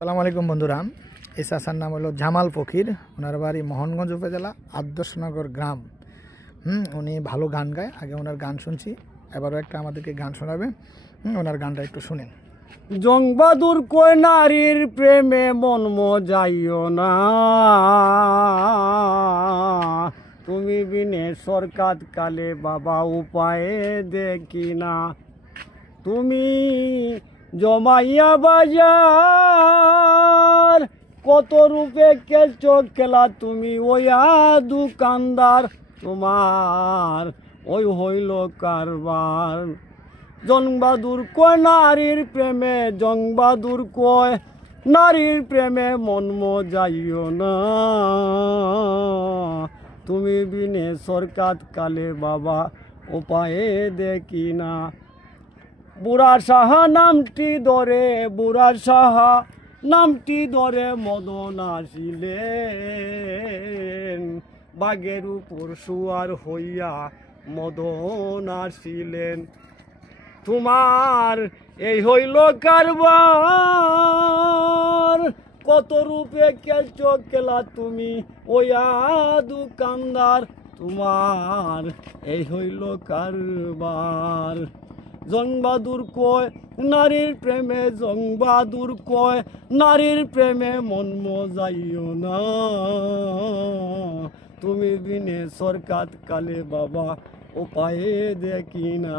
আসসালামু আলাইকুম বন্ধুরা। এই চাচার নাম হলো জামাল ফকির। ওনার বাড়ি মোহনগঞ্জ উপজেলা আদর্শনগর গ্রাম। উনি ভালো গান গায়। আগে ওনার গান শুনছি, এবারও একটা আমাদেরকে গান শোনাবে। ওনার গানটা একটু শুনেন। জংবাদুর কই নারীর প্রেমে মন মজাইও না, তুমি বিনে সরকাত কালে বাবা উপায়ে দেখি না। তুমি জমাইয়া বাজার কত রূপে খেলছো খেলা, তুমি ওয়া দোকানদার, তোমার ওই হইল কারবার। জংবাদুর কয় নারীর প্রেমে, জংবাদুর কয় নারীর প্রেমে মন মজাইও না, তুমি বিনে সরকাত কালে বাবা উপায়ে দেখি না। বুড়া সাহা নামটি ধরে, বুড়া সাহা নামটি ধরে মদন আসিলেন, বাঘের উপর শুয়ার হইয়া মদন আসিলেন। তোমার এই হইল কারবার, কত রূপে খেলছ খেলা, তুমি ওয়া দোকানদার, তোমার এই হইল কারবার। জংবাদুর কয় নারীর প্রেমে, জংবাদুর কয় নারীর প্রেমে মন মজাইও না, তুমি বিনে সরকাত কালে বাবা উপায়ে দেখি না।